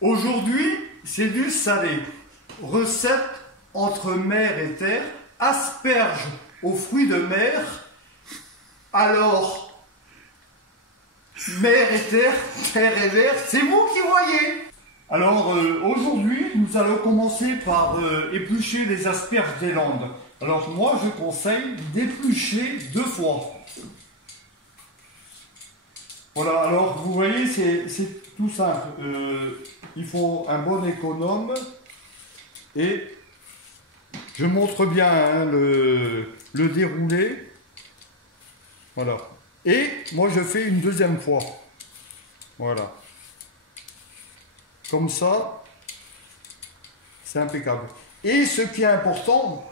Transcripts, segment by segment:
Aujourd'hui, c'est du salé. Recette entre mer et terre, asperges aux fruits de mer. Alors, mer et terre, terre et mer, c'est vous qui voyez. Alors, aujourd'hui, nous allons commencer par éplucher les asperges des Landes. Alors, moi, je conseille d'éplucher 2 fois. Voilà, alors, vous voyez, c'est tout simple. Il faut un bon économe. Et je montre bien hein, le déroulé. Voilà. Et moi, je fais une 2e fois. Voilà. Comme ça, c'est impeccable. Et ce qui est important,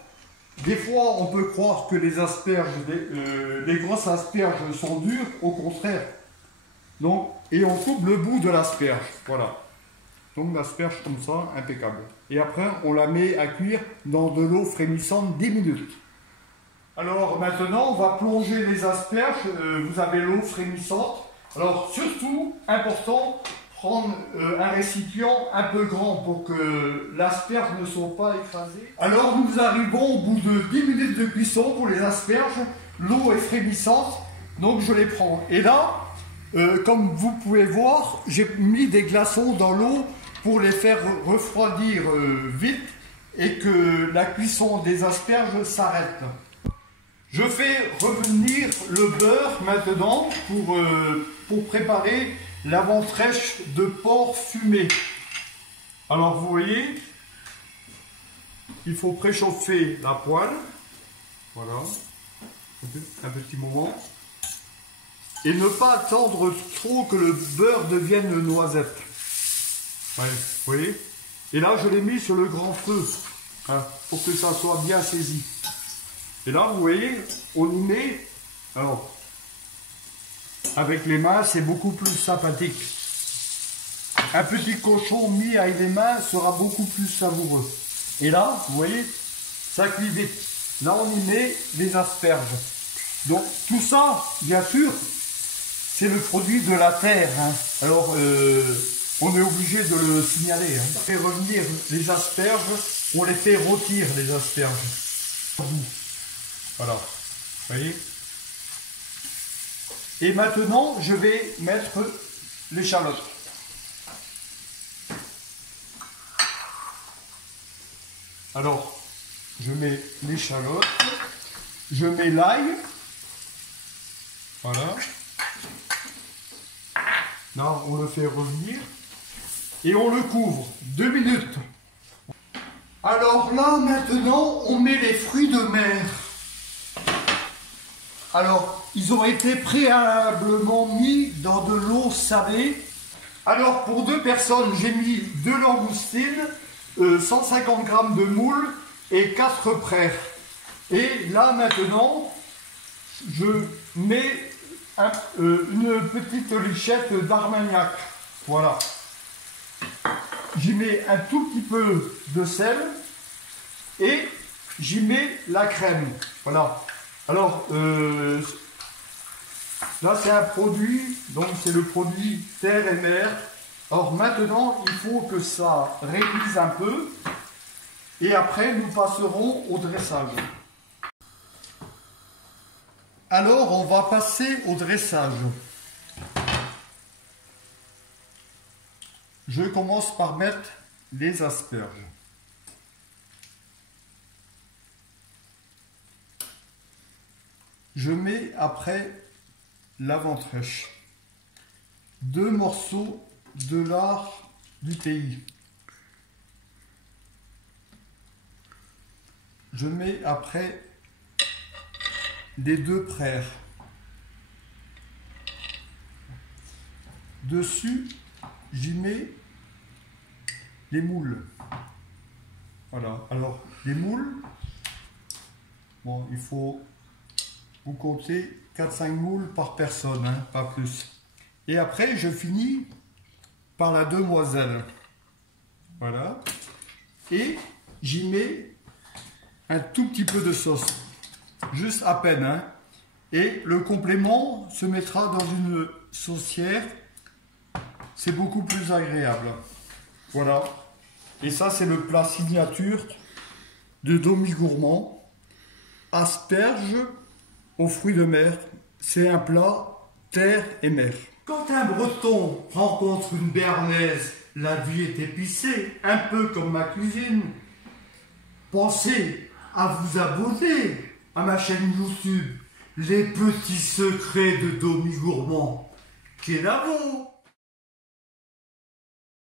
des fois, on peut croire que les asperges, les grosses asperges sont dures, au contraire. Donc, et on coupe le bout de l'asperge. Voilà. Donc l'asperge comme ça, impeccable. Et après, on la met à cuire dans de l'eau frémissante 10 minutes. Alors maintenant, on va plonger les asperges. Vous avez l'eau frémissante. Alors surtout, important, prendre un récipient un peu grand pour que l'asperge ne soit pas écrasée. Alors nous arrivons au bout de 10 minutes de cuisson pour les asperges. L'eau est frémissante, donc je les prends. Et là, comme vous pouvez voir, j'ai mis des glaçons dans l'eau pour les faire refroidir vite et que la cuisson des asperges s'arrête. Je fais revenir le beurre maintenant pour préparer la ventrèche de porc fumé. Alors vous voyez, il faut préchauffer la poêle, voilà, un petit moment, et ne pas attendre trop que le beurre devienne noisette. Ouais, vous voyez. Et là, je l'ai mis sur le grand feu, hein, pour que ça soit bien saisi. Et là, vous voyez, on y met, alors, avec les mains, c'est beaucoup plus sympathique. Un petit cochon mis avec les mains sera beaucoup plus savoureux. Et là, vous voyez, ça cuit vite. Là, on y met les asperges. Donc, tout ça, bien sûr, c'est le produit de la terre. Hein. Alors, on est obligé de le signaler. Hein. On fait revenir les asperges, on les fait rôtir, les asperges. Voilà, vous voyez. Et maintenant, je vais mettre l'échalote. Alors, je mets l'échalote, je mets l'ail. Voilà. Là, on le fait revenir. Et on le couvre 2 minutes. Alors là, maintenant, on met les fruits de mer. Alors, ils ont été préalablement mis dans de l'eau salée. Alors, pour 2 personnes, j'ai mis 2 langoustines, 150 g de moules et 4 prères. Et là, maintenant, je mets une petite lichette d'Armagnac. Voilà. J'y mets un tout petit peu de sel et j'y mets la crème. Voilà. Alors, là c'est un produit, donc c'est le produit terre et mer. Alors maintenant, il faut que ça réduise un peu et après nous passerons au dressage. Alors, on va passer au dressage. Je commence par mettre les asperges. Je mets après la ventrèche. 2 morceaux de lard du pays. Je mets après les 2 prères. Dessus, j'y mets les moules. Voilà. Alors, les moules, bon, il faut vous compter 4-5 moules par personne, hein, pas plus. Et après, je finis par la demoiselle. Voilà. Et j'y mets un tout petit peu de sauce. Juste à peine, hein. Et le complément se mettra dans une saucière. C'est beaucoup plus agréable. Voilà. Et ça, c'est le plat signature de Domi Gourmand. Asperges aux fruits de mer. C'est un plat terre et mer. Quand un Breton rencontre une Béarnaise, la vie est épicée, un peu comme ma cuisine. Pensez à vous abonner à ma chaîne YouTube, Les Petits Secrets de Domi Gourmand. Qu'est-ce